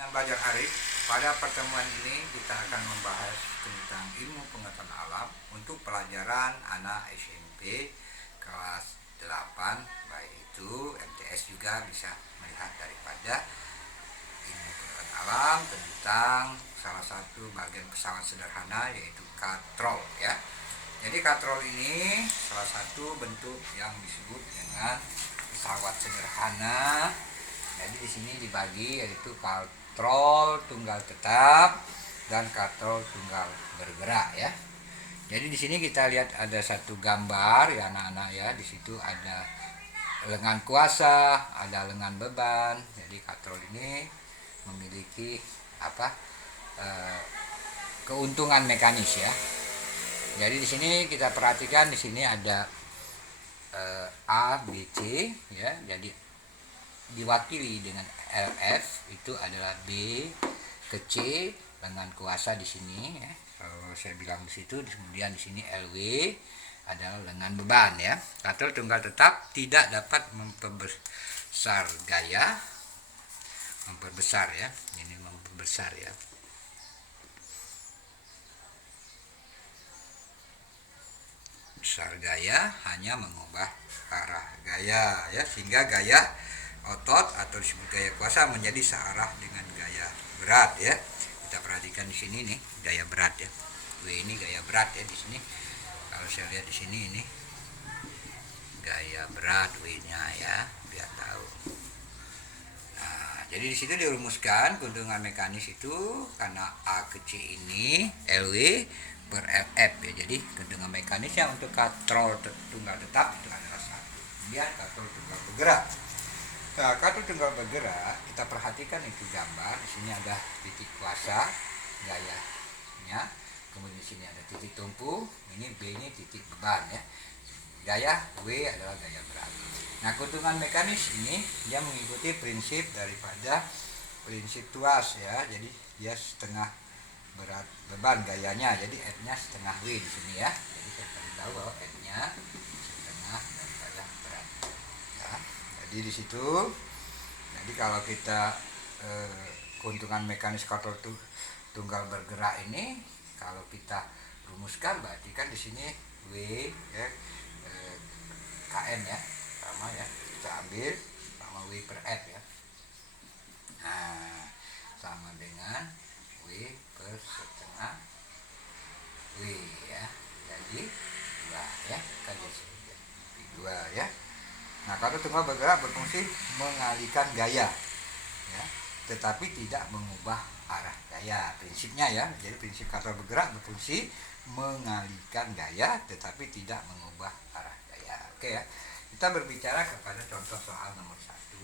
Dengan belajar Arif, pada pertemuan ini kita akan membahas tentang ilmu pengetahuan alam untuk pelajaran anak SMP kelas 8, baik itu MTS juga bisa melihat daripada ilmu pengetahuan alam tentang salah satu bagian pesawat sederhana yaitu katrol ya. Jadi katrol ini salah satu bentuk yang disebut dengan pesawat sederhana. Jadi di sini dibagi yaitu katrol tunggal tetap dan katrol tunggal bergerak ya. Jadi di sini kita lihat ada satu gambar ya anak-anak ya. Di situ ada lengan kuasa, ada lengan beban. Jadi katrol ini memiliki keuntungan mekanis ya. Jadi di sini kita perhatikan di sini ada A, B, C ya. Jadi diwakili dengan LF itu adalah B ke C dengan kuasa di sini ya. Kalau saya bilang di situ, kemudian di sini LW adalah lengan beban ya. Katrol tunggal tetap tidak dapat memperbesar gaya, memperbesar ya. Ini memperbesar ya. Besar gaya hanya mengubah arah gaya ya, sehingga gaya otot atau disebut gaya kuasa menjadi searah dengan gaya berat ya. Kita perhatikan di sini nih gaya berat ya. W ini gaya berat ya di sini. Kalau saya lihat di sini ini gaya berat W-nya ya, biar tahu. Nah, jadi di situ dirumuskan keuntungan mekanis itu karena A ke C ini LW per LF ya. Jadi keuntungan mekanisnya untuk katrol tunggal tetap itu adalah 1. Kemudian katrol tunggal bergerak. Nah, katrol tunggal bergerak kita perhatikan itu gambar. Di sini ada titik kuasa gayanya, kemudian di sini ada titik tumpu. Ini B ini titik beban ya. Gaya W adalah gaya berat. Nah, keuntungan mekanis ini dia mengikuti prinsip daripada prinsip tuas ya. Jadi dia setengah berat beban gayanya. Jadi F-nya setengah W di sini ya. Jadi kita tahu bahwa F-nya setengah daripada berat. Ya. Jadi di situ. Jadi kalau kita keuntungan mekanis katrol tunggal bergerak ini kalau kita rumuskan berarti kan di sini W ya, KN ya, sama ya, kita ambil sama W per F ya. Nah, sama dengan W per setengah W ya. Jadi 2 ya, kan jadi 2 ya. Nah, katrol tunggal bergerak berfungsi mengalihkan gaya ya, tetapi tidak mengubah arah gaya. Prinsipnya ya. Jadi prinsip katrol bergerak berfungsi mengalihkan gaya tetapi tidak mengubah arah gaya. Oke ya. Kita berbicara kepada contoh soal nomor 1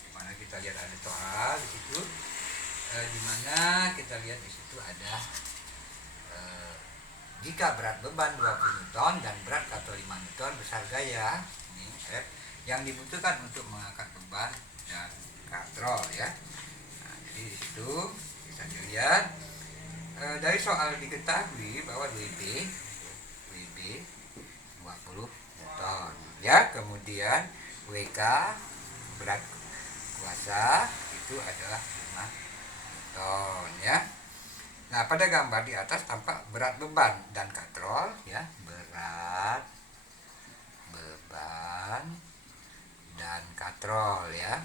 di mana kita lihat ada soal di situ di mana kita lihat di situ ada jika berat beban 20 Newton dan berat katrol 5 Newton besar gaya ini F yang dibutuhkan untuk mengangkat beban dan katrol ya. Nah, jadi di situ bisa dilihat dari soal diketahui bahwa WB 20 Newton ya, kemudian WK berat kuasa itu adalah 5 Newton ya. Nah, pada gambar di atas tampak berat beban dan katrol ya, berat beban dan katrol ya.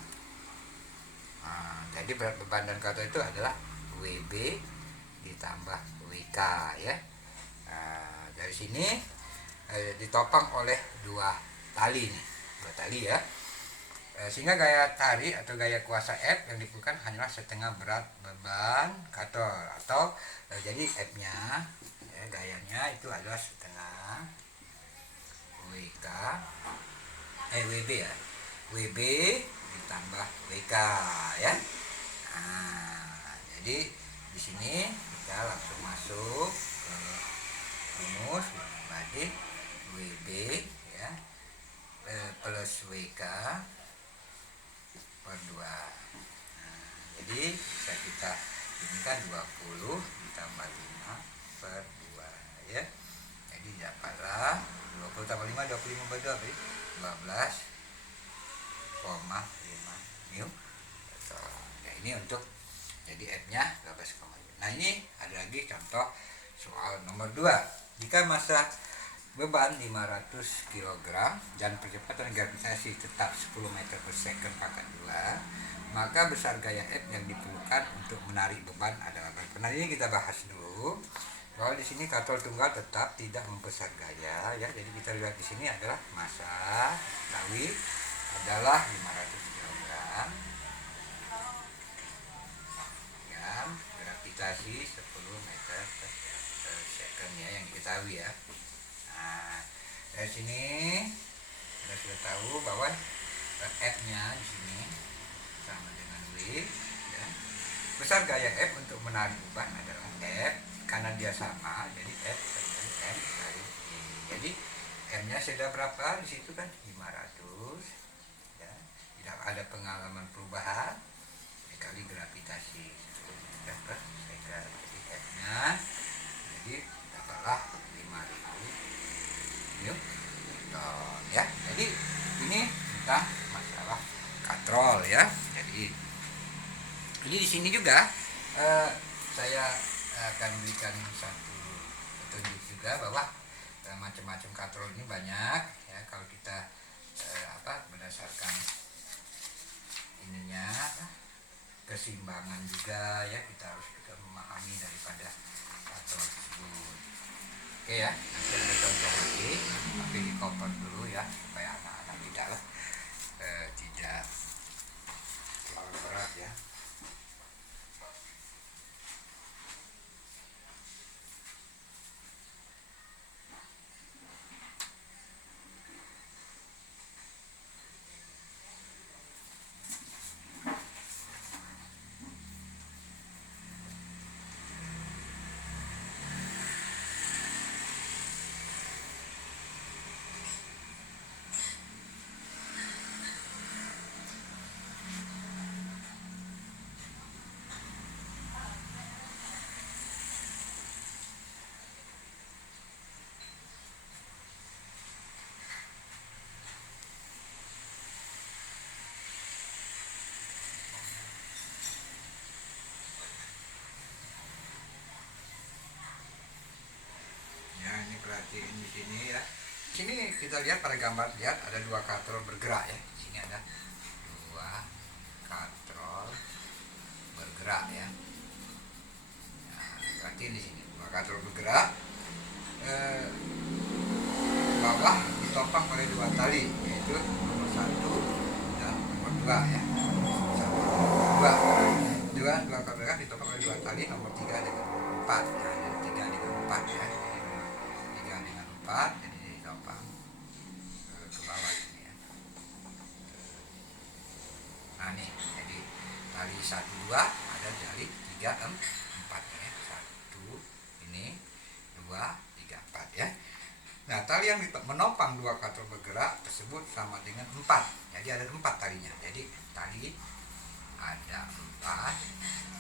Nah, jadi berat beban dan katrol itu adalah WB ditambah WK ya. Nah, dari sini ditopang oleh 2 tali nih, 2 tali ya. Sehingga gaya tarik atau gaya kuasa F yang dibutuhkan hanyalah setengah berat beban katrol atau jadi F-nya ya, gayanya itu adalah setengah WK WB ya. WB ditambah WK ya. Nah, jadi di sini kita langsung masuk ke rumus berarti WB ya plus WK per 2. Nah, jadi bisa kita ini kan 20 ditambah 5 per 2 ya. Jadi dapatlah 20 tambah 5 25 per 2 berarti 12,5 Newton. Ya, ini untuk jadi F-nya 12,5. Nah ini ada lagi contoh soal nomor 2. Jika massa beban 500 kg dan percepatan gravitasi tetap 10 meter per second pangkat 2, maka besar gaya F yang diperlukan untuk menarik beban adalah berapa? Nah ini kita bahas dulu. Kalau di sini katrol tunggal tetap tidak membesar gaya ya. Jadi kita lihat di sini adalah massa ketahui adalah 500 kg dengan gravitasi 10 meter per second ya, yang diketahui ya. Nah, dari sini kita sudah tahu bahwa F-nya di sini sama dengan W ya. Besar gaya F untuk menarik beban adalah F, karena dia sama jadi F sama dengan F kali E. Jadi M-nya sudah berapa? Di situ kan 500 ya. Tidak ada pengalaman perubahan dikali gravitasi 10 meter per second. Jadi F-nya jadi dapatlah 5.000 Newton ya. Jadi ini tentang masalah katrol ya. Jadi di sini juga saya akan berikan satu petunjuk juga bahwa macam-macam katrol ini banyak ya. Kalau kita berdasarkan ininya keseimbangan juga ya, kita harus juga memahami daripada katrol tersebut. Oke ya, nanti ada contoh lagi, tapi di cover dulu ya supaya anak-anak tidak terlalu berat ya. Perhatiin di sini ya. Sini kita lihat pada gambar, lihat ada dua katrol bergerak ya. Di sini ada dua katrol bergerak ya. Nah, perhatiin di sini dua katrol bergerak. Bawah ditopang oleh dua tali, yaitu nomor 1 dan nomor 2 ya. Dua katrol bergerak ditopang oleh dua tali, nomor 3 dengan 4. Nah, 3 dengan 4 ya. Jadi ditopang ke bawah ini ya. Nah nih, jadi tali 1 2 ada tali 3 4 ya. 1 ini 2 3 4 ya. Nah, tali yang menopang dua katrol bergerak tersebut sama dengan 4. Jadi ada 4 talinya. Jadi tali ada 4.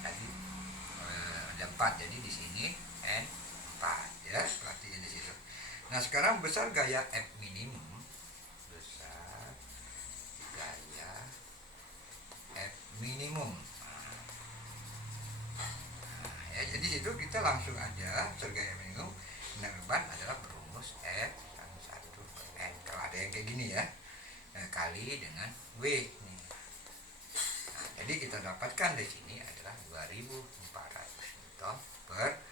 Jadi ada 4. Jadi di sini N4 ya. Perhatikan di situ. Nah sekarang besar gaya F minimum, besar gaya F minimum. Nah, ya, jadi situ kita langsung aja besar gaya minimum beban adalah berumus F sama 1 per N. Kalau ada yang kayak gini ya, kali dengan W nih. Nah, jadi kita dapatkan di sini adalah 2.400 Newton per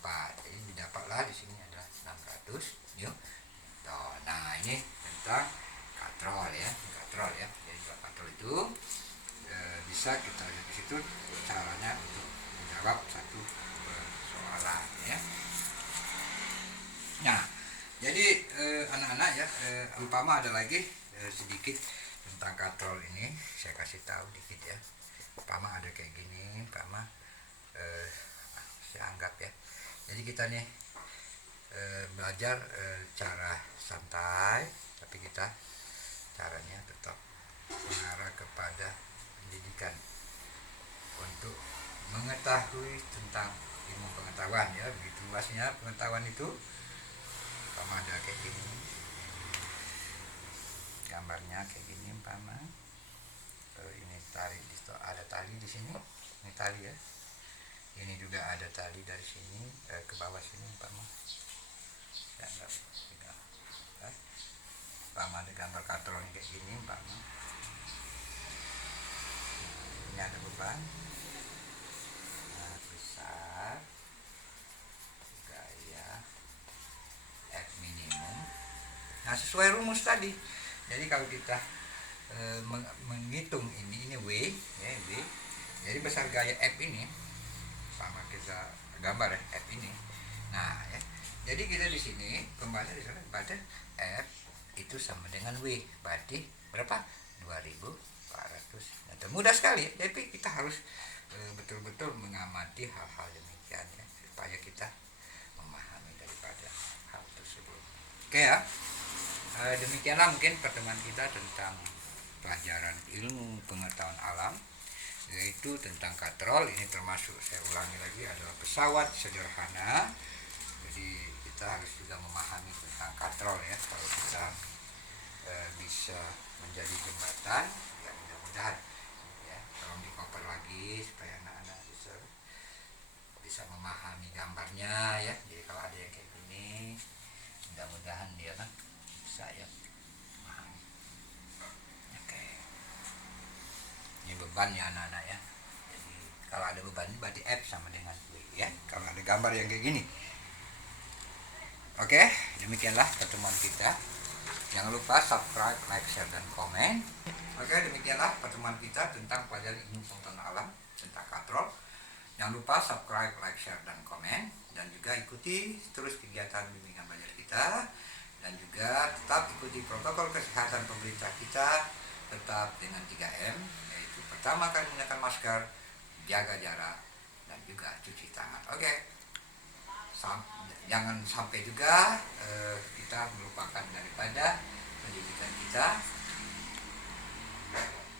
4. Jadi didapatlah di sini adalah 600 Newton. Nah ini tentang katrol ya, Jadi katrol itu bisa kita lihat di situ caranya untuk menjawab satu persoalan ya. Nah jadi anak-anak ya, umpama ada lagi sedikit tentang katrol ini, saya kasih tahu dikit ya. Umpama ada kayak gini, umpama saya anggap ya. Jadi kita nih belajar cara santai, tapi kita caranya tetap mengarah kepada pendidikan untuk mengetahui tentang ilmu pengetahuan ya. Begitu luasnya pengetahuan itu. Umpama ada kayak gini, gambarnya kayak gini umpama. Ini tali, ada tali di sini. Ini tali ya. Ini juga ada tali dari sini ke bawah sini Pak Ma. Ya, Pak Ma ada gambar katrol kayak gini Pak Ma. Ini ada beban. Nah, besar. Gaya F minimum. Nah, sesuai rumus tadi. Jadi kalau kita menghitung ini W ya, W. Jadi besar gaya F ini sama kita gambar ya, F ini. Nah, ya. Jadi kita di sini kembali pada F itu sama dengan W. Berarti berapa? 2400. Nah, mudah sekali ya. Tapi kita harus betul-betul mengamati hal-hal demikian ya, supaya kita memahami daripada hal tersebut. Oke ya. Demikianlah mungkin pertemuan kita tentang pelajaran ilmu pengetahuan alam, yaitu tentang katrol. Ini termasuk, saya ulangi lagi, adalah pesawat sederhana. Jadi kita harus juga memahami tentang katrol ya, kalau kita bisa menjadi jembatan ya, mudah-mudahan ya, tolong dikoper lagi supaya anak-anak bisa memahami gambarnya ya. Jadi kalau ada yang kayak gini, mudah-mudahan dia kan bisa ya memahami. Oke, ini beban ya anak-anak ya. Jadi kalau ada beban ini berarti F sama dengan W ya, kalau ada gambar yang kayak gini. Oke, demikianlah pertemuan kita. Jangan lupa subscribe, like, share, dan komen. Oke, demikianlah pertemuan kita tentang pelajaran ilmu pengetahuan alam tentang katrol. Jangan lupa subscribe, like, share, dan komen. Dan juga ikuti terus kegiatan bimbingan belajar kita. Dan juga tetap ikuti protokol kesehatan pemerintah kita, tetap dengan 3M, yaitu pertama kali menggunakan masker, jaga jarak, dan juga cuci tangan. Oke. Jangan sampai juga kita melupakan daripada pendidikan kita.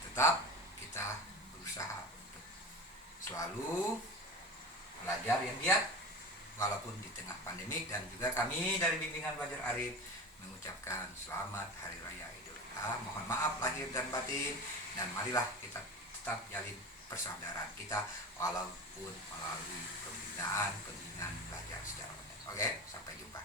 Tetap kita berusaha untuk selalu belajar yang giat walaupun di tengah pandemik. Dan juga kami dari bimbingan belajar Arif mengucapkan selamat Hari Raya Idul Adha. Mohon maaf lahir dan batin, dan marilah kita tetap jalin persaudaraan kita walaupun melalui pembinaan belajar secara online. Oke, sampai jumpa.